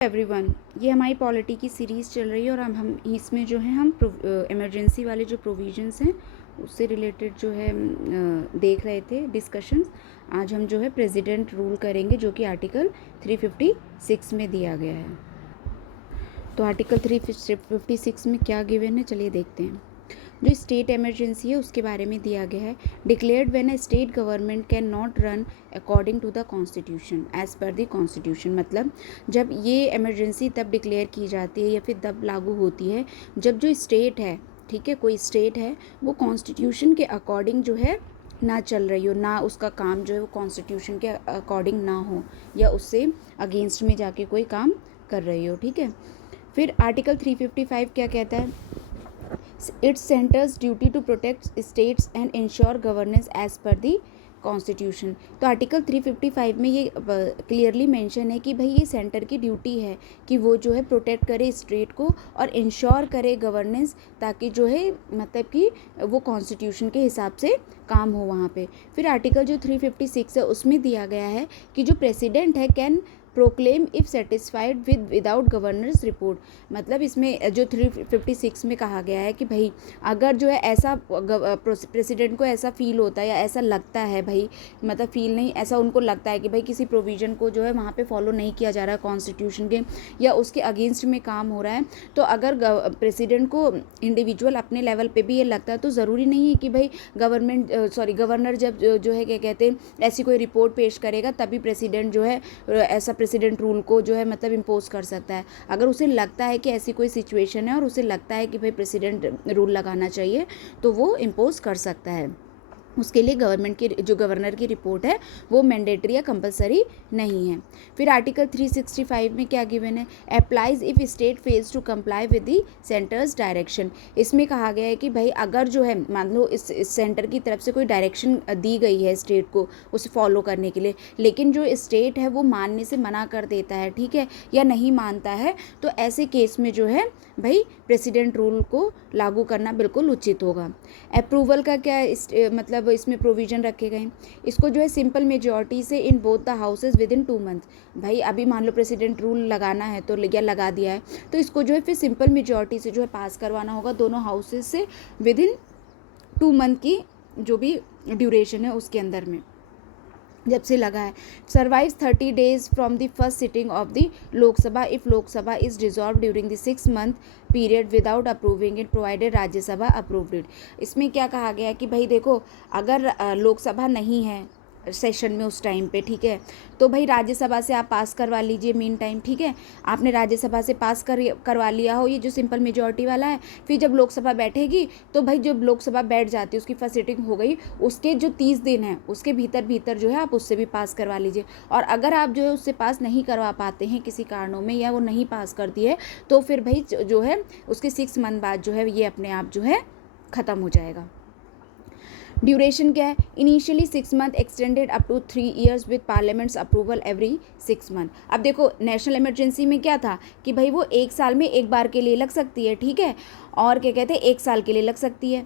Everyone, ये हमारी polity की सीरीज़ चल रही है और अब हम इसमें जो है हम इमरजेंसी वाले जो प्रोविजंस हैं उससे रिलेटेड जो है देख रहे थे डिस्कशंस। आज हम जो है प्रेसिडेंट रूल करेंगे जो कि आर्टिकल 356 में दिया गया है। तो आर्टिकल 356 में क्या गिवन है, चलिए देखते हैं। जो स्टेट इमरजेंसी है उसके बारे में दिया गया है। Declared when a state government can not run according to the constitution as per the constitution, मतलब जब ये इमरजेंसी तब डिक्लेयर की जाती है या फिर तब लागू होती है जब जो स्टेट है, ठीक है, कोई स्टेट है वो कॉन्स्टिट्यूशन के अकॉर्डिंग जो है ना चल रही हो, ना उसका काम जो है वो कॉन्स्टिट्यूशन के अकॉर्डिंग ना हो या उससे अगेंस्ट में जाके कोई काम कर रही हो, ठीक है। फिर आर्टिकल 355 क्या कहता है? It centers duty to protect states and ensure governance as per the constitution. तो आर्टिकल 355 में ये क्लियरली मेंशन है कि भाई ये सेंटर की ड्यूटी है कि वो जो है प्रोटेक्ट करे स्टेट को और इंश्योर करे गवर्नेंस, ताकि जो है मतलब कि वो कॉन्स्टिट्यूशन के हिसाब से काम हो वहाँ पे। फिर आर्टिकल जो 356 है उसमें दिया गया है कि जो प्रेसिडेंट है can proclaim if satisfied without governors report, मतलब इसमें जो 356 में कहा गया है कि भाई अगर जो है ऐसा प्रेसिडेंट को ऐसा फील होता है या ऐसा लगता है, भाई मतलब फील नहीं, ऐसा उनको लगता है कि भाई किसी प्रोविज़न को जो है वहाँ पे फॉलो नहीं किया जा रहा है कॉन्स्टिट्यूशन के या उसके अगेंस्ट में काम हो रहा है, तो अगर प्रेसिडेंट को इंडिविजुअल अपने लेवल पे भी ये लगता है तो ज़रूरी नहीं है कि भाई गवर्नर जब जो है क्या कहते हैं ऐसी कोई रिपोर्ट पेश करेगा तभी प्रेसिडेंट जो है ऐसा प्रेसिडेंट रूल को जो है मतलब इम्पोज कर सकता है। अगर उसे लगता है कि ऐसी कोई सिचुएशन है और उसे लगता है कि भाई प्रेसिडेंट रूल लगाना चाहिए तो वो इम्पोज कर सकता है। उसके लिए गवर्नमेंट की जो गवर्नर की रिपोर्ट है वो मैंडेटरी या कंपलसरी नहीं है। फिर आर्टिकल 365 में क्या गिवन है? Applies if state fails to comply with the centre's direction. इसमें कहा गया है कि भाई अगर जो है मान लो इस सेंटर की तरफ से कोई डायरेक्शन दी गई है स्टेट को उसे फॉलो करने के लिए, लेकिन जो स्टेट है वो मानने से मना कर देता है, ठीक है, या नहीं मानता है, तो ऐसे केस में जो है भाई प्रेसिडेंट रूल को लागू करना बिल्कुल उचित होगा। अप्रूवल का क्या मतलब इसमें प्रोविज़न रखे गए हैं, इसको जो है सिंपल मेजॉरिटी से in both the houses with in 2 month. भाई अभी मान लो प्रेसिडेंट रूल लगाना है तो या लगा दिया है तो इसको जो है फिर सिंपल मेजॉरिटी से जो है पास करवाना होगा दोनों हाउसेज से विद इन 2 मंथ की जो भी ड्यूरेशन है उसके अंदर में जब से लगा है। Survives 30 days from the first sitting of the Lok Sabha if Lok Sabha is dissolve during the 6 month period without approving it provided Rajya Sabha approved it. इसमें क्या कहा गया है कि भाई देखो अगर लोकसभा नहीं है सेशन में उस टाइम पे, ठीक है, तो भाई राज्यसभा से आप पास करवा लीजिए मीन टाइम, ठीक है, आपने राज्यसभा से पास करवा लिया हो ये जो सिंपल मेजॉरिटी वाला है, फिर जब लोकसभा बैठेगी तो भाई जब लोकसभा बैठ जाती है उसकी फर्स्ट सिटिंग हो गई उसके जो 30 दिन हैं उसके भीतर जो है आप उससे भी पास करवा लीजिए। और अगर आप जो है उससे पास नहीं करवा पाते हैं किसी कारणों में या वो नहीं पास करती है तो फिर भाई जो है उसके 6 month बाद जो है ये अपने आप जो है ख़त्म हो जाएगा। ड्यूरेशन क्या है? Initially 6 month extended up to 3 years with parliament's approval every 6 month। अब देखो नेशनल इमरजेंसी में क्या था कि भाई वो 1 साल में एक बार के लिए लग सकती है, ठीक है, और क्या कहते हैं 1 साल के लिए लग सकती है।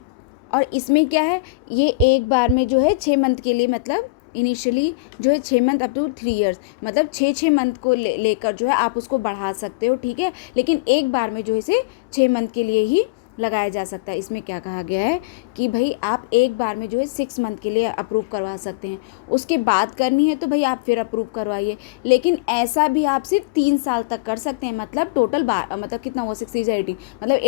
और इसमें क्या है ये एक बार में जो है 6 month के लिए, मतलब इनिशियली जो है 6 month अप टू 3 years, मतलब 6 month को लेकर जो है आप उसको बढ़ा सकते हो, ठीक है, लेकिन एक बार में जो है इसे 6 month के लिए ही लगाया जा सकता है। इसमें क्या कहा गया है कि भाई आप एक बार में जो है 6 month के लिए अप्रूव करवा सकते हैं, उसके बाद करनी है तो भाई आप फिर अप्रूव करवाइए, लेकिन ऐसा भी आप सिर्फ 3 साल तक कर सकते हैं। मतलब टोटल मतलब कितना हुआ 60 से 80, मतलब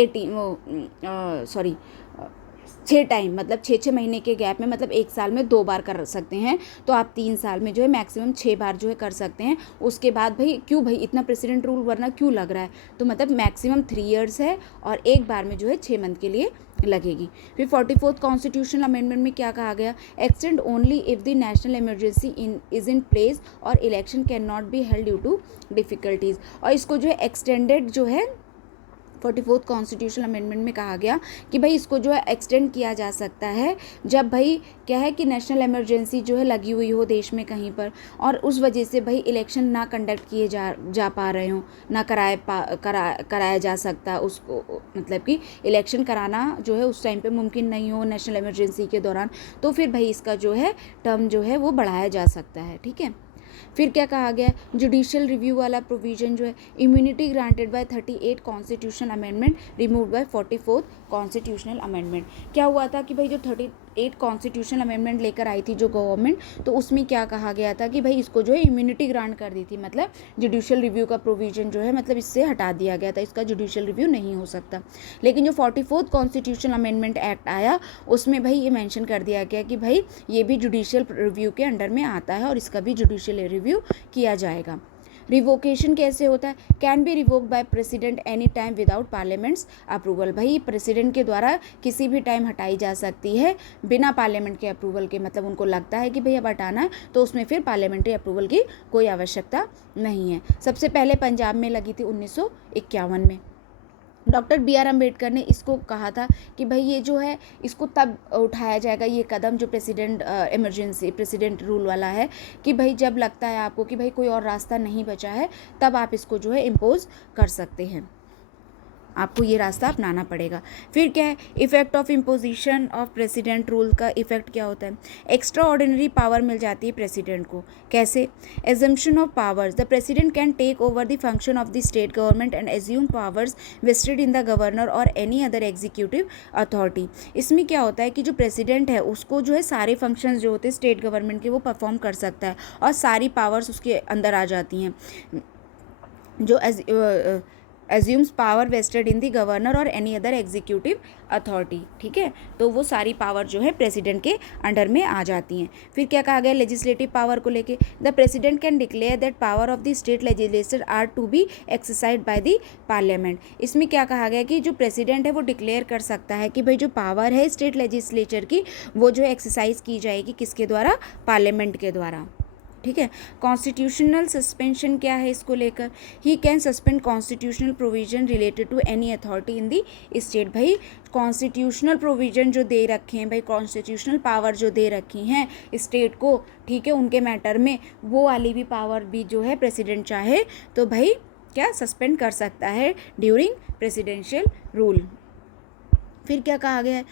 6 टाइम, मतलब 6 महीने के गैप में, मतलब 1 साल में 2 बार कर सकते हैं, तो आप 3 साल में जो है मैक्सिमम 6 बार जो है कर सकते हैं। उसके बाद भाई क्यों भाई इतना प्रेसिडेंट रूल वरना क्यों लग रहा है, तो मतलब मैक्सिमम 3 years है और एक बार में जो है 6 month के लिए लगेगी। फिर 44th कॉन्स्टिट्यूशनल अमेंडमेंट में क्या कहा गया? Extend only if the national emergency is in place और election can not be held due to difficulties. और इसको जो है एक्सटेंडेड जो है 44th कॉन्स्टिट्यूशनल अमेंडमेंट में कहा गया कि भाई इसको जो है एक्सटेंड किया जा सकता है जब भाई क्या है कि नेशनल इमरजेंसी जो है लगी हुई हो देश में कहीं पर और उस वजह से भाई इलेक्शन ना कंडक्ट किए जा पा रहे हो, ना कराया जा सकता उसको, मतलब कि इलेक्शन कराना जो है उस टाइम पे मुमकिन नहीं हो नेशनल इमरजेंसी के दौरान, तो फिर भाई इसका जो है टर्म जो है वो बढ़ाया जा सकता है, ठीक है। फिर क्या कहा गया है, जुडिशियल रिव्यू वाला प्रोविजन जो है, immunity granted by 38 constitutional amendment removed by 44 constitutional amendment. क्या हुआ था कि भाई जो 38 कॉन्स्टिट्यूशनल अमेंडमेंट लेकर आई थी जो गवर्नमेंट, तो उसमें क्या कहा गया था कि भाई इसको जो है इम्यूनिटी ग्रांट कर दी थी, मतलब जुडिशियल रिव्यू का प्रोविजन जो है मतलब इससे हटा दिया गया था, इसका जुडिशियल रिव्यू नहीं हो सकता। लेकिन जो 44th कॉन्स्टिट्यूशनल अमेंडमेंट एक्ट आया उसमें भाई ये मेंशन कर दिया गया कि भाई ये भी जुडिशियल रिव्यू के अंडर में आता है और इसका भी जुडिशियल रिव्यू किया जाएगा। रिवोकेशन कैसे होता है, can be revoke by president any time without parliaments approval. भाई प्रेसिडेंट के द्वारा किसी भी टाइम हटाई जा सकती है बिना पार्लियामेंट के अप्रूवल के, मतलब उनको लगता है कि भाई अब हटाना है तो उसमें फिर पार्लियामेंट्री अप्रूवल की कोई आवश्यकता नहीं है। सबसे पहले पंजाब में लगी थी 1951 में। डॉक्टर बी आर अम्बेडकर ने इसको कहा था कि भाई ये जो है इसको तब उठाया जाएगा ये कदम जो प्रेसिडेंट इमरजेंसी प्रेसिडेंट रूल वाला है, कि भाई जब लगता है आपको कि भाई कोई और रास्ता नहीं बचा है तब आप इसको जो है इम्पोज कर सकते हैं, आपको ये रास्ता अपनाना पड़ेगा। फिर क्या है, effect of imposition of president rule का इफेक्ट क्या होता है, एक्स्ट्रा ऑर्डिनरी पावर मिल जाती है प्रेसिडेंट को। कैसे, assumption of powers, the president can take over the function of the state government and assume powers vested in the governor और any other executive authority. इसमें क्या होता है कि जो प्रेसिडेंट है उसको जो है सारे फंक्शंस जो होते हैं स्टेट गवर्नमेंट के वो परफॉर्म कर सकता है और सारी पावर्स उसके अंदर आ जाती हैं। जो assumes power vested in the governor और any other executive authority, ठीक है, तो वो सारी पावर जो है प्रेसिडेंट के अंडर में आ जाती हैं। फिर क्या कहा गया लेजिस्लेटिव पावर को लेके, the president can declare that power of the state legislature are to be exercised by the parliament. इसमें क्या कहा गया कि जो प्रेसिडेंट है वो डिक्लेयर कर सकता है कि भाई जो पावर है स्टेट लेजिस्लेचर की वो जो है एक्सरसाइज की जाएगी किसके द्वारा, पार्लियामेंट के द्वारा, ठीक है। कॉन्स्टिट्यूशनल सस्पेंशन क्या है इसको लेकर, he can suspend constitutional provision related to any authority in the state. भाई कॉन्स्टिट्यूशनल प्रोविजन जो दे रखे हैं, भाई कॉन्स्टिट्यूशनल पावर जो दे रखी हैं स्टेट को, ठीक है, उनके मैटर में वो वाली भी पावर भी जो है प्रेसिडेंट चाहे तो भाई क्या सस्पेंड कर सकता है ड्यूरिंग प्रेसिडेंशियल रूल। फिर क्या कहा गया है,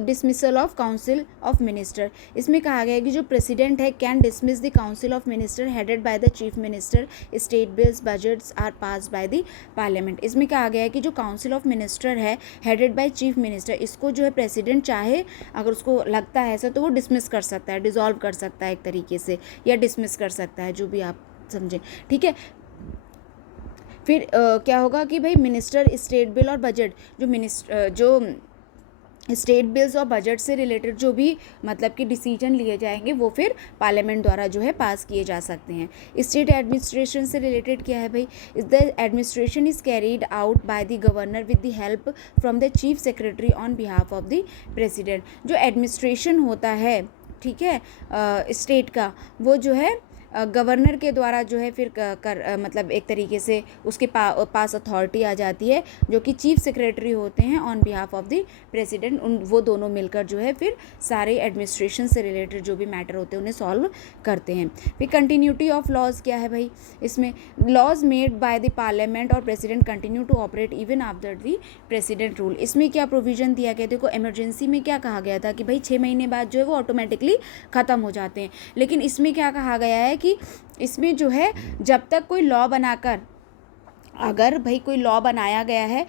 dismissal of council of minister. इसमें कहा गया है कि जो प्रेसिडेंट है can dismiss the council of minister headed by the chief minister, state bills budgets are pass by the parliament. इसमें कहा गया है कि जो काउंसिल ऑफ मिनिस्टर है हेडेड बाय चीफ मिनिस्टर, इसको जो है प्रेसिडेंट चाहे अगर उसको लगता है ऐसा तो वो डिसमिस कर सकता है, डिसॉल्व कर सकता है एक तरीके से, या डिसमिस कर सकता है, जो भी आप समझें, ठीक है। फिर क्या होगा कि भाई मिनिस्टर स्टेट बिल और बजट, जो स्टेट बिल्स और बजट से रिलेटेड जो भी मतलब कि डिसीजन लिए जाएंगे वो फिर पार्लियामेंट द्वारा जो है पास किए जा सकते हैं। स्टेट एडमिनिस्ट्रेशन से रिलेटेड क्या है भाई, the administration is carried out by the governor with the help from the chief secretary on behalf of the president. जो एडमिनिस्ट्रेशन होता है, ठीक है, स्टेट का, वो जो है गवर्नर के द्वारा जो है फिर मतलब एक तरीके से उसके पास अथॉरिटी आ जाती है, जो कि चीफ सेक्रेटरी होते हैं on behalf of the president. वो दोनों मिलकर जो है फिर सारे एडमिनिस्ट्रेशन से रिलेटेड जो भी मैटर होते हैं उन्हें सॉल्व करते हैं। फिर कंटिन्यूटी ऑफ लॉज क्या है भाई, इसमें laws made by the parliament और president continue to operate even after the president rule. इसमें क्या प्रोविजन दिया गया, देखो इमरजेंसी में क्या कहा गया था कि भाई 6 महीने बाद जो है वो ऑटोमेटिकली ख़त्म हो जाते हैं, लेकिन इसमें क्या कहा गया है कि इसमें जो है जब तक कोई लॉ बनाकर, अगर भाई कोई लॉ बनाया गया है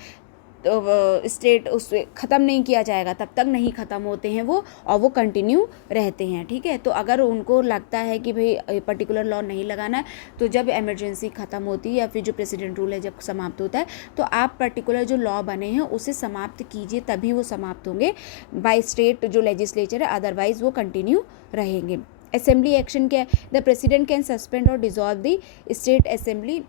तो स्टेट उस ख़त्म नहीं किया जाएगा, तब तक नहीं ख़त्म होते हैं वो, और वो कंटिन्यू रहते हैं, ठीक है। तो अगर उनको लगता है कि भाई पर्टिकुलर लॉ नहीं लगाना है, तो जब इमरजेंसी ख़त्म होती है या फिर जो प्रेसिडेंट रूल है जब समाप्त होता है, तो आप पर्टिकुलर जो लॉ बने हैं उसे समाप्त कीजिए, तभी वो समाप्त होंगे बाय स्टेट जो लेजिस्लेचर है, अदरवाइज़ वो कंटिन्यू रहेंगे। असेंबली एक्शन क्या है, द प्रेसिडेंट कैन सस्पेंड और dissolve the state assembly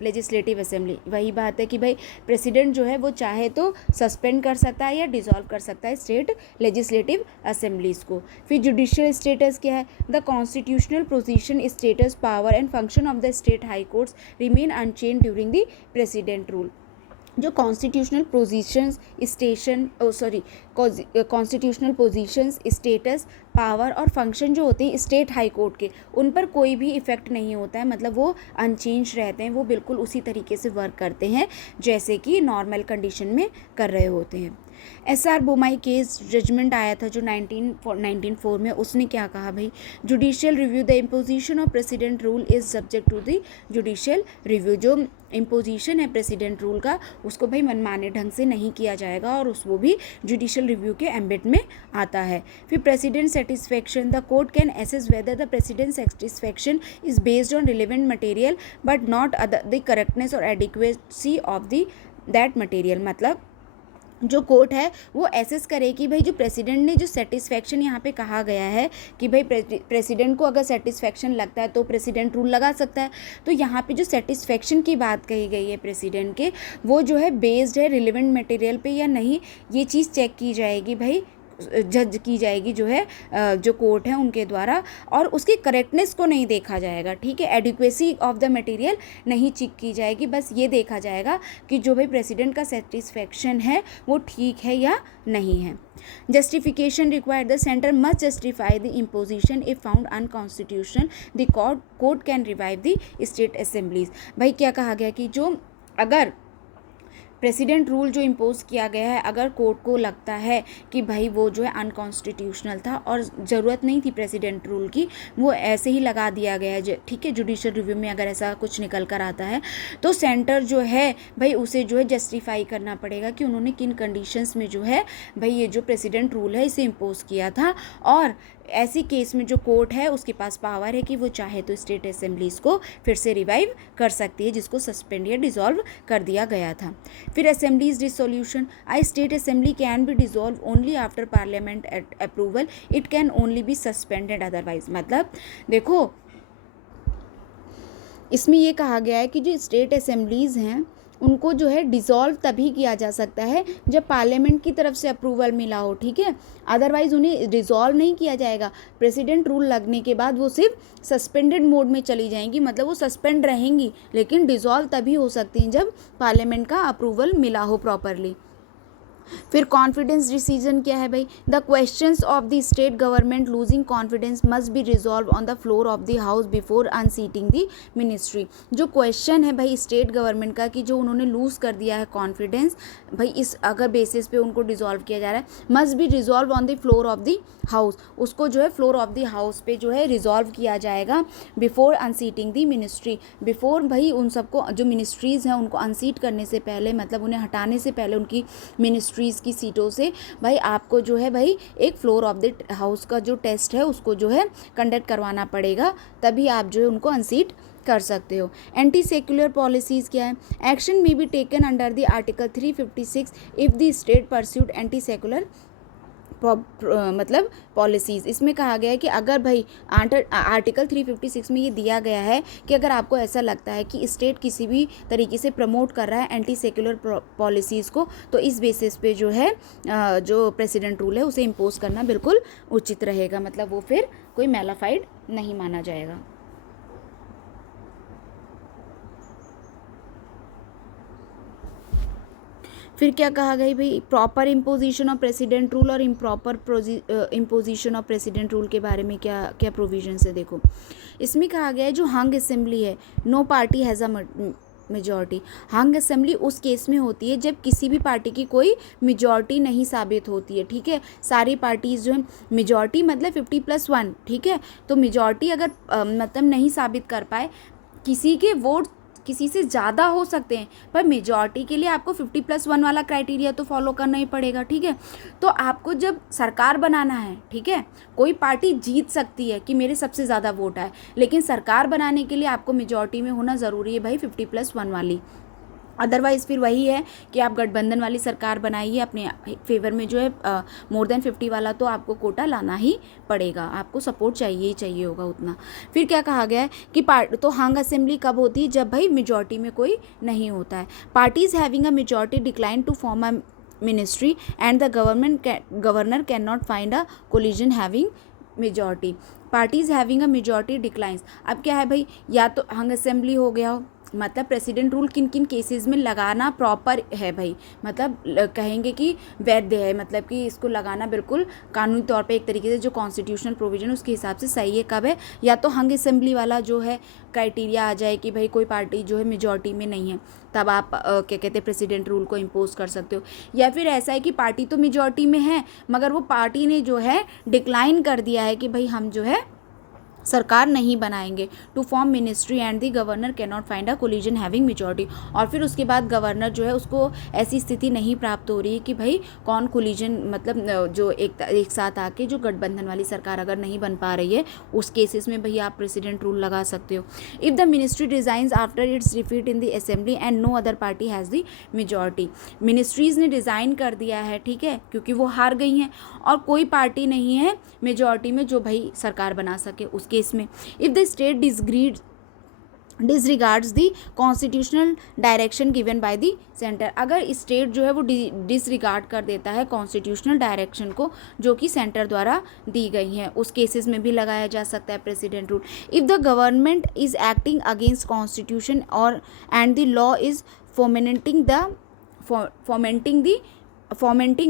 legislative assembly. वही बात है कि भाई प्रेसिडेंट जो है वो चाहे तो सस्पेंड कर सकता है या डिसॉल्व कर सकता है स्टेट लेजिस्लेटिव असेंबलीज को। फिर जुडिशियल स्टेटस क्या है, the constitutional position status power and function of the state high courts remain unchange during the president rule. जो constitutional positions constitutional positions, status, power और फंक्शन जो होते हैं स्टेट हाई कोर्ट के, उन पर कोई भी इफ़ेक्ट नहीं होता है, मतलब वो अनचेंज रहते हैं, वो बिल्कुल उसी तरीके से वर्क करते हैं जैसे कि नॉर्मल कंडीशन में कर रहे होते हैं। SR बोमाई केस जजमेंट आया था जो 1994 में, उसने क्या कहा भाई, judicial review, the imposition of president rule is subject to the judicial review. जो इम्पोजिशन है प्रेसिडेंट रूल का, उसको भाई मनमाने ढंग से नहीं किया जाएगा और वो भी जुडिशियल रिव्यू के एम्बिट में आता है। फिर president satisfaction, the court can assess whether the president satisfaction is based on relevant material but not the correctness और adequacy of the that material. मतलब जो कोर्ट है वो एसेस करे कि भाई जो प्रेसिडेंट ने जो सेटिस्फेक्शन यहाँ पे कहा गया है कि भाई प्रेसिडेंट को अगर सेटिस्फेक्शन लगता है तो प्रेसिडेंट रूल लगा सकता है, तो यहाँ पे जो सेटिस्फेक्शन की बात कही गई है प्रेसिडेंट के, वो जो है बेस्ड है रिलेवेंट मटेरियल पे या नहीं, ये चीज़ चेक की जाएगी भाई, जज की जाएगी जो है जो कोर्ट है उनके द्वारा, और उसकी करेक्टनेस को नहीं देखा जाएगा, ठीक है, एडिक्वेसी ऑफ द मटेरियल नहीं चेक की जाएगी, बस ये देखा जाएगा कि जो भाई प्रेसिडेंट का सेटिस्फेक्शन है वो ठीक है या नहीं है। Justification required, the centre must justify the imposition if found unconstitutional, the court can revive the state assemblies. भाई क्या कहा गया कि जो अगर प्रेसिडेंट रूल जो इम्पोज किया गया है, अगर कोर्ट को लगता है कि भाई वो जो है अनकॉन्स्टिट्यूशनल था और ज़रूरत नहीं थी प्रेसिडेंट रूल की, वो ऐसे ही लगा दिया गया है, ठीक है, जुडिशियल रिव्यू में अगर ऐसा कुछ निकल कर आता है तो सेंटर जो है भाई उसे जो है जस्टिफाई करना पड़ेगा कि उन्होंने किन कंडीशंस में जो है भाई ये जो प्रेसिडेंट रूल है इसे इम्पोज किया था, और ऐसी केस में जो कोर्ट है उसके पास पावर है कि वो चाहे तो स्टेट असेंबलीज को फिर से रिवाइव कर सकती है जिसको सस्पेंड या डिसॉल्व कर दिया गया था। फिर assemblies dissolution, I state assembly can be dissolve only after parliament approval, it can only be suspended otherwise. मतलब देखो इसमें ये कहा गया है कि जो स्टेट असेंबलीज हैं उनको जो है डिसॉल्व तभी किया जा सकता है जब पार्लियामेंट की तरफ से अप्रूवल मिला हो, ठीक है, अदरवाइज उन्हें डिसॉल्व नहीं किया जाएगा। प्रेसिडेंट रूल लगने के बाद वो सिर्फ सस्पेंडेड मोड में चली जाएंगी, मतलब वो सस्पेंड रहेंगी, लेकिन डिसॉल्व तभी हो सकती हैं जब पार्लियामेंट का अप्रूवल मिला हो प्रॉपरली। फिर कॉन्फिडेंस डिसीजन क्या है भाई, the questions of the state government losing confidence must be resolve on the floor of the house before unseating the ministry. जो क्वेश्चन है भाई स्टेट गवर्नमेंट का कि जो उन्होंने लूज़ कर दिया है कॉन्फिडेंस, भाई इस अगर बेसिस पे उनको डिसॉल्व किया जा रहा है, must be resolve on the floor of the house, उसको जो है फ्लोर ऑफ द हाउस पे जो है रिजॉल्व किया जाएगा before unseating the ministry, before भाई उन सबको जो मिनिस्ट्रीज़ हैं उनको अनसीट करने से पहले, मतलब उन्हें हटाने से पहले उनकी मिनिस्ट्रीज़ की सीटों से, भाई आपको जो है भाई एक फ्लोर ऑफ द हाउस का जो टेस्ट है उसको जो है कंडक्ट करवाना पड़ेगा, तभी आप जो है उनको अनसीट कर सकते हो। एंटी सेक्युलर पॉलिसीज़ क्या है, action may be taken under the article 356 if the state pursued anti secular मतलब पॉलिसीज़। इसमें कहा गया है कि अगर भाई आर्टिकल 356 में ये दिया गया है कि अगर आपको ऐसा लगता है कि स्टेट किसी भी तरीके से प्रमोट कर रहा है एंटी सेक्युलर पॉलिसीज़ को, तो इस बेसिस पे जो है जो प्रेसिडेंट रूल है उसे इम्पोज करना बिल्कुल उचित रहेगा, मतलब वो फिर कोई मैलाफाइड नहीं माना जाएगा। फिर क्या कहा गई भाई, proper imposition of president rule और improper imposition of president rule के बारे में क्या क्या प्रोविजंस है। देखो इसमें कहा गया है जो हंग असेंबली है, no party has a majority. Hung assembly उस केस में होती है जब किसी भी पार्टी की कोई मेजॉरिटी नहीं साबित होती है, ठीक है, सारी पार्टीज जो है मेजॉरिटी मतलब 50+1, ठीक है, तो मेजॉरिटी अगर मतलब नहीं साबित कर पाए, किसी के वोट किसी से ज़्यादा हो सकते हैं पर मेजॉरिटी के लिए आपको 50+1 वाला क्राइटेरिया तो फॉलो करना ही पड़ेगा, ठीक है। तो आपको जब सरकार बनाना है, ठीक है, कोई पार्टी जीत सकती है कि मेरे सबसे ज़्यादा वोट आए, लेकिन सरकार बनाने के लिए आपको मेजॉरिटी में होना ज़रूरी है भाई 50+1 वाली, अदरवाइज़ फिर वही है कि आप गठबंधन वाली सरकार बनाइए अपने फेवर में जो है मोर देन 50 वाला, तो आपको कोटा लाना ही पड़ेगा, आपको सपोर्ट चाहिए ही चाहिए होगा उतना। फिर क्या कहा गया है कि तो हंग असेंबली कब होती है, जब भाई मेजॉरिटी में कोई नहीं होता है। Parties having a majority decline to form a ministry and the governor can not find a coalition having majority. Parties having a majority declines, अब क्या है भाई, या तो हंग असेंबली हो गया हो, मतलब प्रेसिडेंट रूल किन किन केसेस में लगाना प्रॉपर है भाई, मतलब कहेंगे कि वैध है, मतलब कि इसको लगाना बिल्कुल कानूनी तौर पे एक तरीके से जो कॉन्स्टिट्यूशनल प्रोविजन उसके हिसाब से सही है। कब है? या तो हंग असेंबली वाला जो है क्राइटेरिया आ जाए कि भाई कोई पार्टी जो है मेजॉरिटी में नहीं है, तब आप क्या कहते हैं प्रेसिडेंट रूल को इम्पोज कर सकते हो। या फिर ऐसा है कि पार्टी तो मेजॉरिटी में है मगर वो पार्टी ने जो है डिक्लाइन कर दिया है कि भाई हम जो है सरकार नहीं बनाएंगे, to form ministry and the governor can not find a coalition having majority. और फिर उसके बाद गवर्नर जो है उसको ऐसी स्थिति नहीं प्राप्त हो रही है कि भाई कौन कोलिजन, मतलब जो एक साथ आके जो गठबंधन वाली सरकार अगर नहीं बन पा रही है, उस केसेस में भाई आप प्रेसिडेंट रूल लगा सकते हो। If the ministry designs after its defeat in the assembly and no other party has the majority, ministries ने डिज़ाइन कर दिया है, ठीक है, क्योंकि वो हार गई हैं और कोई पार्टी नहीं है मेजॉरिटी में जो भाई सरकार बना सके, उस केस में if the state डिसरिगार्ड्स the constitutional direction given by the centre, अगर स्टेट जो है वो डिसरिगार्ड कर देता है कॉन्स्टिट्यूशनल डायरेक्शन को जो कि सेंटर द्वारा दी गई है, उस केसेस में भी लगाया जा सकता है president rule. If the government is acting against constitution और and the law is fomenting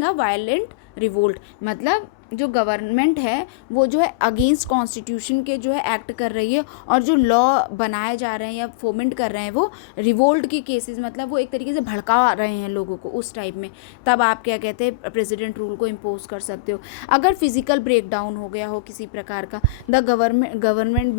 a violent revolt, मतलब जो गवर्नमेंट है वो जो है अगेंस्ट कॉन्स्टिट्यूशन के जो है एक्ट कर रही है और जो लॉ बनाए जा रहे हैं या फोमेंट कर रहे हैं वो रिवोल्ट के केसेस, मतलब वो एक तरीके से भड़का रहे हैं लोगों को उस टाइप में, तब आप क्या कहते हैं प्रेसिडेंट रूल को इम्पोज कर सकते हो। अगर फिजिकल ब्रेकडाउन हो गया हो किसी प्रकार का, the government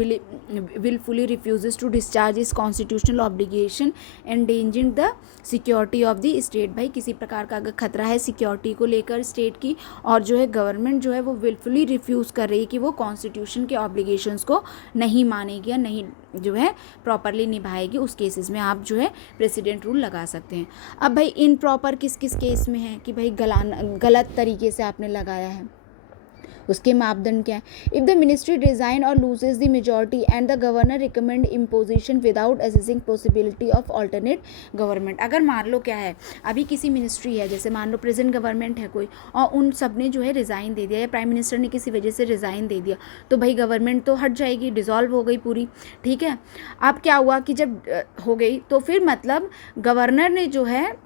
wilfully refuses to discharge its constitutional obligation endangering the security of the state, भाई किसी प्रकार का अगर खतरा है सिक्योरिटी को लेकर स्टेट की और जो है गवर्नमेंट जो है वो विलफुली रिफ्यूज़ कर रही है कि वो कॉन्स्टिट्यूशन के ऑब्लिगेशंस को नहीं मानेगी या नहीं जो है प्रॉपरली निभाएगी, उस केसेस में आप जो है प्रेसिडेंट रूल लगा सकते हैं। अब भाई इन प्रॉपर किस किस केस में है कि भाई गलत तरीके से आपने लगाया है, उसके मापदंड क्या है। इफ़ द मिनिस्ट्री डिज़ाइन और loses the majority and the governor recommend imposition without assessing possibility of alternate government, अगर मान लो क्या है अभी किसी मिनिस्ट्री है, जैसे मान लो प्रेजेंट गवर्नमेंट है कोई और उन सब ने जो है रिज़ाइन दे दिया या प्राइम मिनिस्टर ने किसी वजह से रिज़ाइन दे दिया, तो भाई गवर्नमेंट तो हट जाएगी, डिज़ोल्व हो गई पूरी, ठीक है। अब क्या हुआ कि जब हो गई तो फिर मतलब गवर्नर ने जो है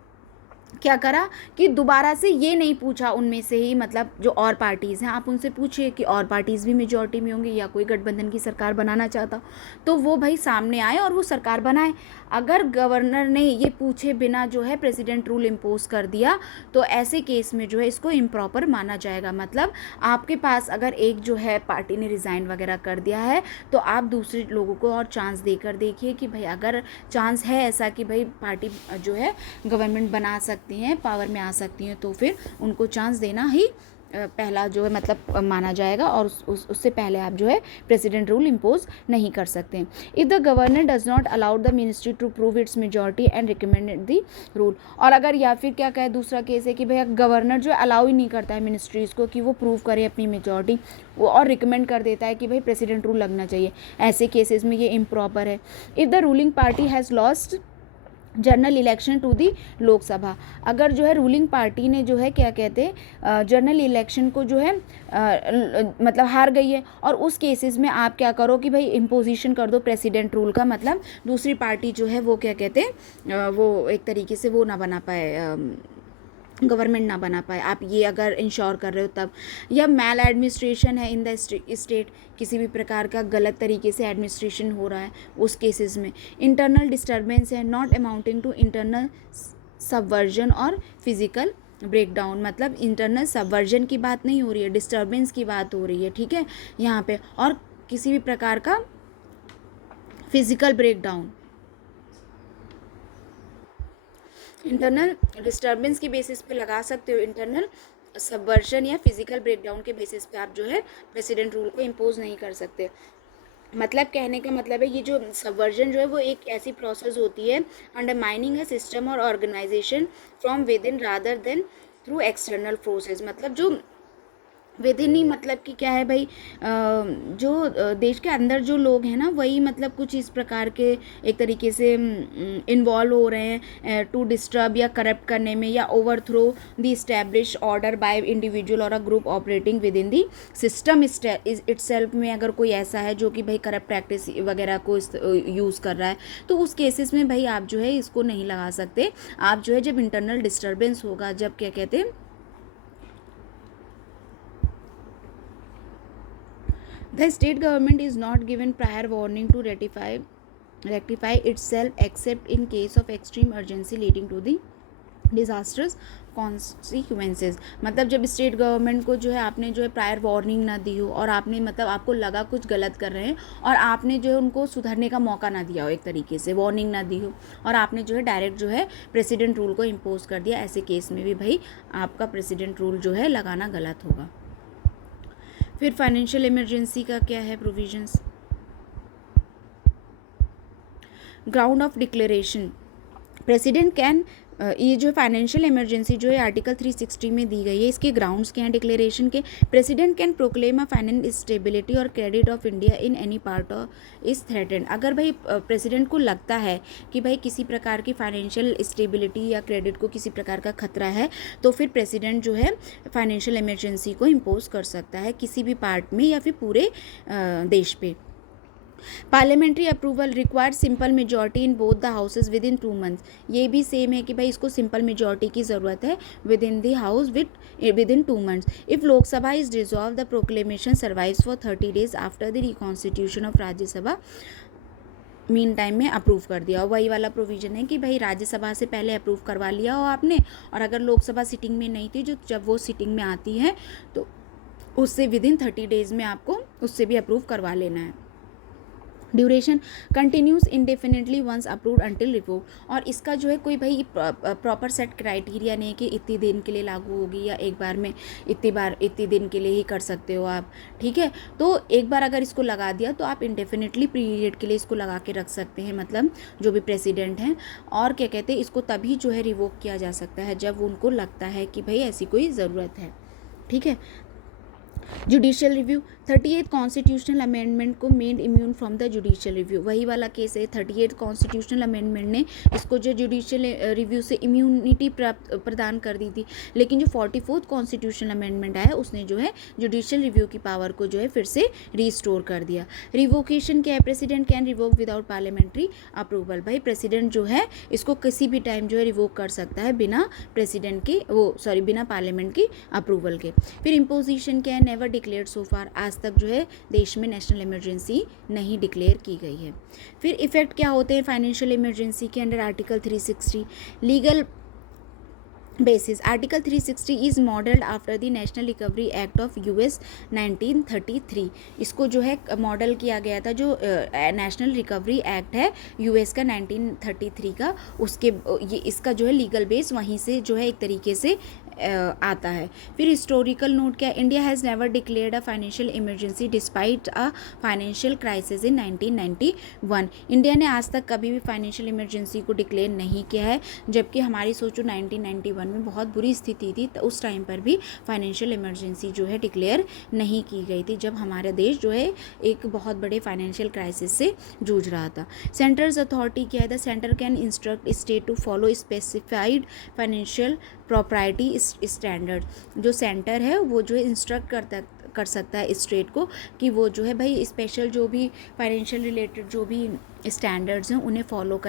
क्या करा कि दोबारा से ये नहीं पूछा उनमें से ही, मतलब जो और पार्टीज़ हैं आप उनसे पूछिए कि और पार्टीज़ भी मेजॉरिटी में होंगी या कोई गठबंधन की सरकार बनाना चाहता तो वो भाई सामने आए और वो सरकार बनाए। अगर गवर्नर ने ये पूछे बिना जो है प्रेसिडेंट रूल इम्पोज कर दिया तो ऐसे केस में जो है इसको इम्प्रॉपर माना जाएगा। मतलब आपके पास अगर एक जो है पार्टी ने रिज़ाइन वगैरह कर दिया है तो आप दूसरे लोगों को और चांस देकर देखिए कि भाई अगर चांस है ऐसा कि भाई पार्टी जो है गवर्नमेंट बना सकती हैं, पावर में आ सकती हैं, तो फिर उनको चांस देना ही पहला जो है मतलब माना जाएगा और उससे पहले आप जो है प्रेसिडेंट रूल इम्पोज नहीं कर सकते। If the governor does not allow the ministry to prove its majority and recommended the rule, और अगर या फिर क्या कहे दूसरा केस है कि भैया गवर्नर जो है अलाउ ही नहीं करता है मिनिस्ट्रीज़ को कि वो प्रूव करे अपनी मेजॉरिटी, वो और रिकमेंड कर देता है कि भाई प्रेसिडेंट रूल लगना चाहिए, ऐसे केसेस में ये इम्प्रॉपर है। If the ruling party has lost general election to the Lok Sabha, अगर जो है रूलिंग पार्टी ने जो है क्या कहते हैं जनरल इलेक्शन को जो है मतलब हार गई है और उस केसेस में आप क्या करो कि भाई इम्पोजिशन कर दो प्रेसिडेंट रूल का, मतलब दूसरी पार्टी जो है वो क्या कहते हैं वो एक तरीके से वो ना बना पाए, गवर्नमेंट ना बना पाए, आप ये अगर इंश्योर कर रहे हो तब। या मैल एडमिनिस्ट्रेशन है इन द स्टेट, किसी भी प्रकार का गलत तरीके से एडमिनिस्ट्रेशन हो रहा है उस केसेस में। इंटरनल डिस्टर्बेंस है not amounting to internal subversion और फिजिकल ब्रेकडाउन, मतलब इंटरनल सबवर्जन की बात नहीं हो रही है, डिस्टर्बेंस की बात हो रही है, ठीक है यहाँ पे, और किसी भी प्रकार का फिजिकल ब्रेकडाउन। इंटरनल डिस्टर्बेंस के बेसिस पे लगा सकते हो, इंटरनल सबवर्जन या फिजिकल ब्रेकडाउन के बेसिस पे आप जो है प्रेसिडेंट रूल को इम्पोज नहीं कर सकते। मतलब कहने का मतलब है ये जो सबवर्जन जो है वो एक ऐसी प्रोसेस होती है अंडरमाइनिंग अ सिस्टम और organisation from within rather than through external forces, मतलब जो विद इन ही मतलब कि क्या है भाई, जो देश के अंदर जो लोग हैं ना वही मतलब कुछ इस प्रकार के एक तरीके से इन्वॉल्व हो रहे हैं टू डिस्टर्ब या करप्ट करने में या overthrow the establish order by individual और a group operating within the system itself में अगर कोई ऐसा है जो कि भाई करप्ट प्रैक्टिस वगैरह को यूज़ कर रहा है, तो उस केसेस में भाई आप जो है इसको नहीं लगा सकते। आप जो है जब इंटरनल डिस्टर्बेंस होगा, जब क्या कहते हैं the state government is not given prior warning to rectify itself except in case of extreme urgency leading to the disasters consequences. मतलब जब स्टेट गवर्नमेंट को जो है आपने जो है प्रायर वार्निंग ना दी हो और आपने मतलब आपको लगा कुछ गलत कर रहे हैं और आपने जो है उनको सुधरने का मौका ना दिया हो, एक तरीके से वार्निंग ना दी हो और आपने जो है डायरेक्ट जो है प्रेसिडेंट रूल को इम्पोज कर दिया, ऐसे केस में भी भाई आपका प्रेसिडेंट रूल जो है लगाना गलत होगा। फिर फाइनेंशियल इमरजेंसी का क्या है provisions. Ground of declaration, president can, ये जो फाइनेंशियल इमरजेंसी जो है आर्टिकल 360 में दी गई है, इसके ग्राउंड्स क्या हैं डिक्लेरेशन के। President can proclaim a financial stability और credit of India in any part of is threatened. अगर भाई प्रेसिडेंट को लगता है कि भाई किसी प्रकार की फाइनेंशियल स्टेबिलिटी या क्रेडिट को किसी प्रकार का खतरा है, तो फिर प्रेसिडेंट जो है फाइनेंशियल इमरजेंसी को इम्पोज कर सकता है किसी भी पार्ट में या फिर पूरे देश पे। Parliamentary approval required simple majority in both the houses with in 2 months. ये भी सेम है कि भाई इसको सिंपल मेजॉरिटी की ज़रूरत है with in the house with in 2 months. If Lok Sabha is dissolve the proclamation survives for 30 days after the reconstitution of Rajya Sabha mean time में अप्रूव कर दिया। और वही वाला प्रोविजन है कि भाई राज्यसभा से पहले अप्रूव करवा लिया हो आपने, और अगर लोकसभा सिटिंग में नहीं थी, जो जब वो सिटिंग में आती है तो उससे विद इन 30 days में आपको उससे भी अप्रूव करवा लेना है। Duration continuous indefinitely once approved until revoke. और इसका जो है कोई भाई प्रॉपर सेट क्राइटेरिया नहीं है कि इतनी दिन के लिए लागू होगी या एक बार में इतनी दिन के लिए ही कर सकते हो आप, ठीक है। तो एक बार अगर इसको लगा दिया तो आप इंडेफिनेटली पीरियड के लिए इसको लगा के रख सकते हैं, मतलब जो भी प्रेसिडेंट हैं। और क्या कहते हैं, इसको तभी जो है रिवोक किया जा सकता है जब उनको लगता है कि भाई ऐसी कोई ज़रूरत है, ठीक है। Judicial review, 38th constitutional amendment को made immune from the judicial review. वही वाला केस है, 38th कॉन्स्टिट्यूशनल अमेंडमेंट ने इसको जो जुडिशियल रिव्यू से इम्यूनिटी प्रदान कर दी थी, लेकिन जो 44th कॉन्स्टिट्यूशनल अमेंडमेंट आया उसने जो है जुडिशियल रिव्यू की पावर को जो है फिर से रिस्टोर कर दिया। रिवोकेशन क्या है, president can revoke without parliamentary approval. भाई प्रेसिडेंट जो है इसको किसी भी टाइम जो है रिवोक कर सकता है बिना प्रेसिडेंट की बिना पार्लियामेंट की अप्रूवल के। फिर इम्पोजिशन क्या है, नेवर डिक्लेयर्ड सो फार, आज तक जो है देश में नेशनल इमरजेंसी नहीं डिक्लेयर की गई है। फिर इफेक्ट क्या होते हैं फाइनेंशियल इमरजेंसी के under article 360। Legal basis, article 360 is modelled after the national recovery act of US 1933। इसको जो है मॉडल किया गया था जो नेशनल रिकवरी एक्ट है US का 1933 का, उसके ये इसका जो है लीगल बेस वहीं से जो है एक तरीके से आता है। फिर हिस्टोरिकल नोट क्या, India has never declared a financial emergency despite a financial crisis in 1991। India ने आज तक कभी भी फाइनेंशियल इमरजेंसी को डिक्लेयर नहीं किया है, जबकि हमारी सोचो 1991 में बहुत बुरी स्थिति थी, तो उस टाइम पर भी फाइनेंशियल इमरजेंसी जो है डिक्लेयर नहीं की गई थी, जब हमारा देश जो है एक बहुत बड़े फाइनेंशियल क्राइसिस से जूझ रहा था। सेंटर्स अथॉरिटी क्या है, the centre can instruct state to follow specified financial property standard. जो सेंटर है वो जो है इंस्ट्रक्ट कर सकता है स्टेट को कि वो जो है भाई स्पेशल जो भी फाइनेंशियल रिलेटेड जो भी स्टैंडर्ड्स हैं उन्हें फॉलो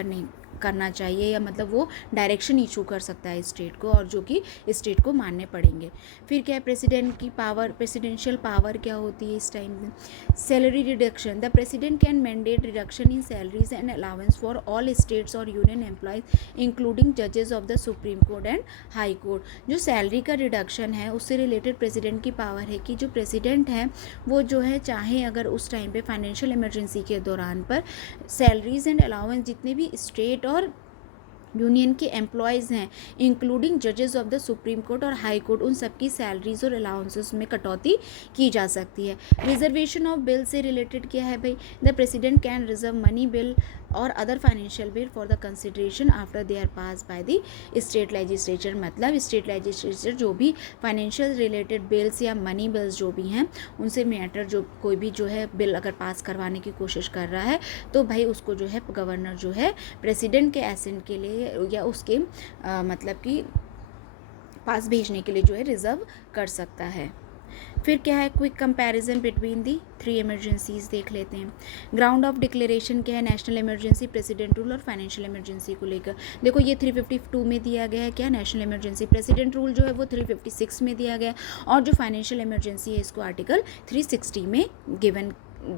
करना चाहिए, या मतलब वो डायरेक्शन इशू कर सकता है स्टेट को, और जो कि स्टेट को मानने पड़ेंगे। फिर क्या है, प्रेसिडेंट की पावर, प्रेसिडेंशियल पावर क्या होती है इस टाइम में। Salary reduction, the president can mandate reduction in salaries and allowance for all states और यूनियन एम्प्लॉयज इंक्लूडिंग जजेस of the supreme court and high court. जो सैलरी का रिडक्शन है उससे रिलेटेड प्रेसिडेंट की पावर है कि जो प्रेसिडेंट हैं वो जो है चाहे अगर उस टाइम पे फाइनेंशियल इमरजेंसी के दौरान पर सैलरीज एंड अलाउंस जितने भी स्टेट और यूनियन के एम्प्लॉयज़ हैं इंक्लूडिंग जजेस ऑफ द सुप्रीम कोर्ट और हाई कोर्ट, उन सबकी सैलरीज और अलाउंसेस में कटौती की जा सकती है। रिजर्वेशन ऑफ बिल से रिलेटेड क्या है भाई, the president can reserve money bill और other financial bill for the consideration after they are pass by the state legislature. मतलब स्टेट लेजिस्लेचर जो भी फाइनेंशियल रिलेटेड बिल्स या मनी बिल्स जो भी हैं उनसे मैटर जो कोई भी जो है बिल अगर पास करवाने की कोशिश कर रहा है तो भाई उसको जो है गवर्नर जो है प्रेसिडेंट के एसेंट के लिए या उसके मतलब कि पास भेजने के लिए जो है रिजर्व कर सकता है। फिर क्या है, quick comparison between the 3 emergencies देख लेते हैं। ग्राउंड ऑफ डिक्लेरेशन क्या है, नेशनल इमरजेंसी, प्रेसिडेंट रूल और फाइनेंशियल इमरजेंसी को लेकर। देखो ये 352 में दिया गया है क्या, नेशनल इमरजेंसी। प्रेसिडेंट रूल जो है वो 356 में दिया गया है और जो फाइनेंशियल इमरजेंसी है इसको आर्टिकल 360 में गिवन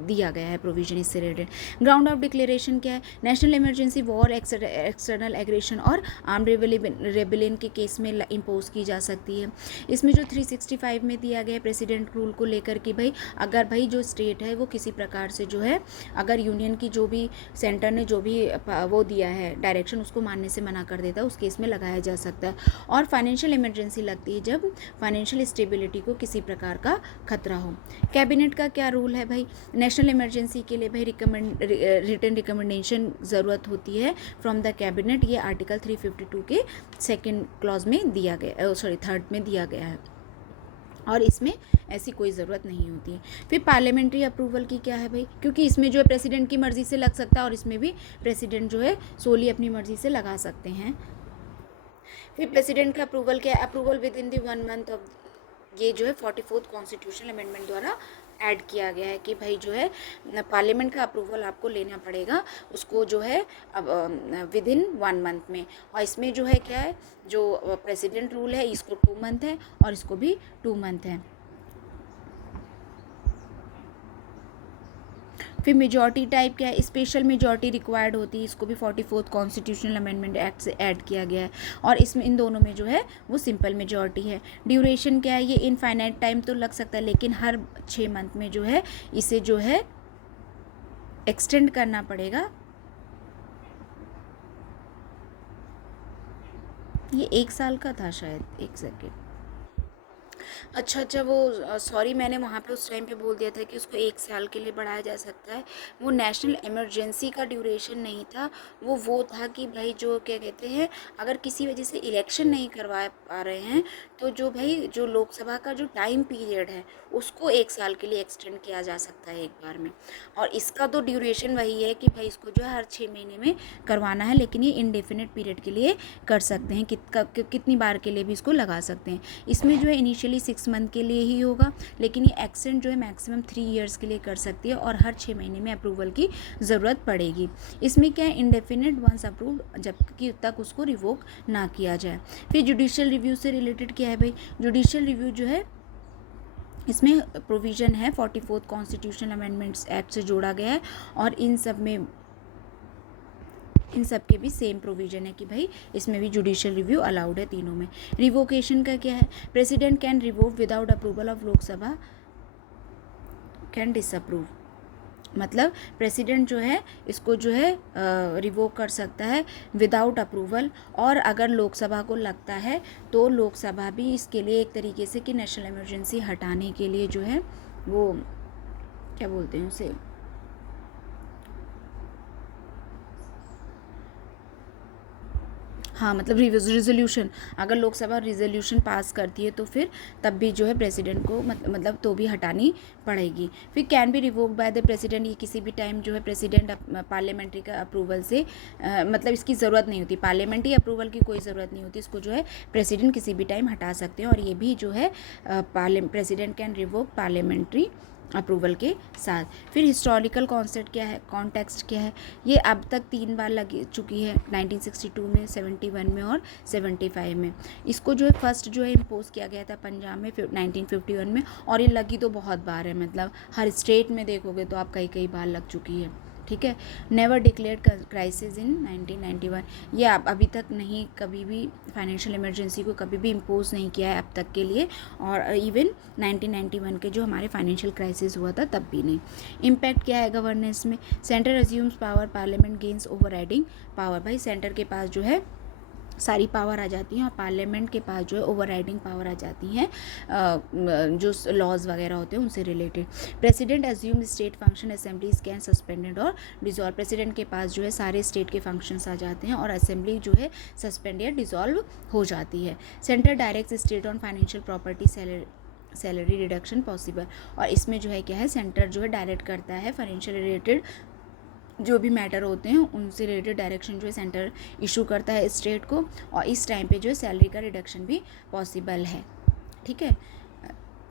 दिया गया है प्रोविजन इससे रिलेटेड। ग्राउंड ऑफ डिक्लेरेशन क्या है, national emergency war, external aggression और आर्म रेबेलियन के केस में इम्पोज की जा सकती है। इसमें जो 365 में दिया गया है प्रेसिडेंट रूल को लेकर कि भाई अगर भाई जो स्टेट है वो किसी प्रकार से जो है अगर यूनियन की जो भी सेंटर ने जो भी वो दिया है डायरेक्शन उसको मानने से मना कर देता है उस केस में लगाया जा सकता है। और फाइनेंशियल इमरजेंसी लगती है जब फाइनेंशियल स्टेबिलिटी को किसी प्रकार का खतरा हो। कैबिनेट का क्या रूल है भाई, नेशनल इमरजेंसी के लिए भाई रिटन रिकमेंडेशन ज़रूरत होती है फ्रॉम द कैबिनेट। ये आर्टिकल 352 के सेकेंड क्लॉज में दिया गया, सॉरी थर्ड में दिया गया है और इसमें ऐसी कोई ज़रूरत नहीं होती है। फिर पार्लियामेंट्री अप्रूवल की क्या है भाई, क्योंकि इसमें जो है प्रेसिडेंट की मर्ज़ी से लग सकता है और इसमें भी प्रेसिडेंट जो है सोली अपनी मर्ज़ी से लगा सकते हैं। फिर प्रेसिडेंट का अप्रूवल क्या है, approval with in the 1 month of, ये जो है 44th कॉन्स्टिट्यूशनल अमेंडमेंट द्वारा ऐड किया गया है कि भाई जो है पार्लियामेंट का अप्रूवल आपको लेना पड़ेगा उसको जो है अब विद इन 1 मंथ में। और इसमें जो है क्या है, जो प्रेसिडेंट रूल है इसको 2 मंथ है और इसको भी 2 मंथ है। फिर मेजॉरिटी टाइप क्या है, स्पेशल मेजॉरिटी रिक्वायर्ड होती है, इसको भी 44th कॉन्स्टिट्यूशनल अमेंडमेंट एक्ट से ऐड किया गया है और इसमें इन दोनों में जो है वो सिंपल मेजॉरिटी है। ड्यूरेशन क्या है, ये इनफाइनाइट टाइम तो लग सकता है लेकिन हर 6 मंथ में जो है इसे जो है एक्सटेंड करना पड़ेगा। ये 1 साल का था शायद, 1 सेकेंड, अच्छा वो सॉरी मैंने वहाँ पे उस टाइम पे बोल दिया था कि उसको 1 साल के लिए बढ़ाया जा सकता है। वो नेशनल इमरजेंसी का ड्यूरेशन नहीं था, वो था कि भाई जो क्या कहते हैं अगर किसी वजह से इलेक्शन नहीं करवा पा रहे हैं तो जो भाई जो लोकसभा का जो टाइम पीरियड है उसको 1 साल के लिए एक्सटेंड किया जा सकता है एक बार में। और इसका तो ड्यूरेशन वही है कि भाई इसको जो है हर 6 महीने में करवाना है, लेकिन ये इंडेफिनिट पीरियड के लिए कर सकते हैं, कितनी बार के लिए भी इसको लगा सकते हैं। इसमें जो है इनिशियली 6 मंथ के लिए ही होगा लेकिन ये एक्सटेंड जो है मैक्सिमम 3 इयर्स के लिए कर सकती है और हर 6 महीने में अप्रूवल की ज़रूरत पड़ेगी। इसमें क्या है, इंडेफिनिट वंस अप्रूव्ड जब तक उसको रिवोक ना किया जाए। फिर जुडिशियल रिव्यू से रिलेटेड क्या है भाई, जुडिशियल रिव्यू जो है इसमें प्रोविज़न है 44th कॉन्स्टिट्यूशनल अमेंडमेंट्स एक्ट से जोड़ा गया है और इन सब के भी सेम प्रोविज़न है कि भाई इसमें भी जुडिशियल रिव्यू अलाउड है तीनों में। रिवोकेशन का क्या है, president can revoke without approval of Lok Sabha can disapprove. मतलब प्रेसिडेंट जो है इसको जो है रिवोक कर सकता है विदाउट अप्रूवल और अगर लोकसभा को लगता है तो लोकसभा भी इसके लिए एक तरीके से कि नेशनल इमरजेंसी हटाने के लिए जो है वो क्या बोलते हैं उसे, हाँ मतलब रिजोल्यूशन, अगर लोकसभा रिजोल्यूशन पास करती है तो फिर तब भी जो है प्रेसिडेंट को मतलब तो भी हटानी पड़ेगी। फिर can be revoke by the president, ये किसी भी टाइम जो है प्रेसिडेंट पार्लियामेंट्री का अप्रूवल से मतलब इसकी ज़रूरत नहीं होती, पार्लियामेंट्री अप्रूवल की कोई ज़रूरत नहीं होती, इसको जो है प्रेसिडेंट किसी भी टाइम हटा सकते हैं। और ये भी जो है president can revoke parliamentary approval के साथ। फिर हिस्टोरिकल कॉन्सेप्ट क्या है, कॉन्टेक्स्ट क्या है, ये अब तक 3 बार लग चुकी है, 1962 में, 71 में और 75 में। इसको जो है फर्स्ट जो है इम्पोज किया गया था पंजाब में 1951 में और ये लगी तो बहुत बार है, मतलब हर स्टेट में देखोगे तो आप कई बार लग चुकी है, ठीक है। नेवर डिक्लेयर्ड क्राइसिस इन 1991, ये अभी तक नहीं कभी भी फाइनेंशियल इमरजेंसी को कभी भी इम्पोज नहीं किया है अब तक के लिए, और इवन 1991 के जो हमारे फाइनेंशियल क्राइसिस हुआ था तब भी नहीं। इम्पैक्ट क्या है गवर्नेंस में, centre assumes power, parliament gains over riding power. भाई सेंटर के पास जो है सारी पावर आ जाती हैं और पार्लियामेंट के पास जो है ओवरराइडिंग पावर आ जाती हैं जो लॉज वगैरह होते हैं उनसे related. President assume state function assemblies can suspended और डिसॉल्व। प्रेसिडेंट के पास जो है सारे स्टेट के फंक्शंस आ जाते हैं और असेंबली जो है सस्पेंड या डिसॉल्व हो जाती है। Centre direct state on financial property salary reduction possible. और इसमें जो है क्या है, सेंटर जो है डायरेक्ट करता है फाइनेंशियल रिलेटेड जो भी मैटर होते हैं उनसे रिलेटेड डायरेक्शन जो है सेंटर इशू करता है स्टेट को, और इस टाइम पे जो है सैलरी का रिडक्शन भी पॉसिबल है। ठीक है।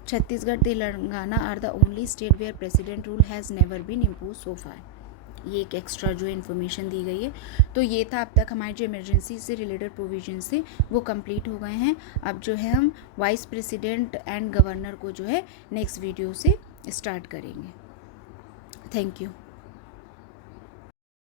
Chhattisgarh Telangana are the only state where president rule has never been impose so far. ये एक एक्स्ट्रा जो है इन्फॉर्मेशन दी गई है। तो ये था अब तक हमारे जो इमरजेंसी से रिलेटेड प्रोविजन से वो कंप्लीट हो गए हैं। अब जो है हम वाइस प्रेसिडेंट एंड गवर्नर को जो है नेक्स्ट वीडियो से स्टार्ट करेंगे। Thank you.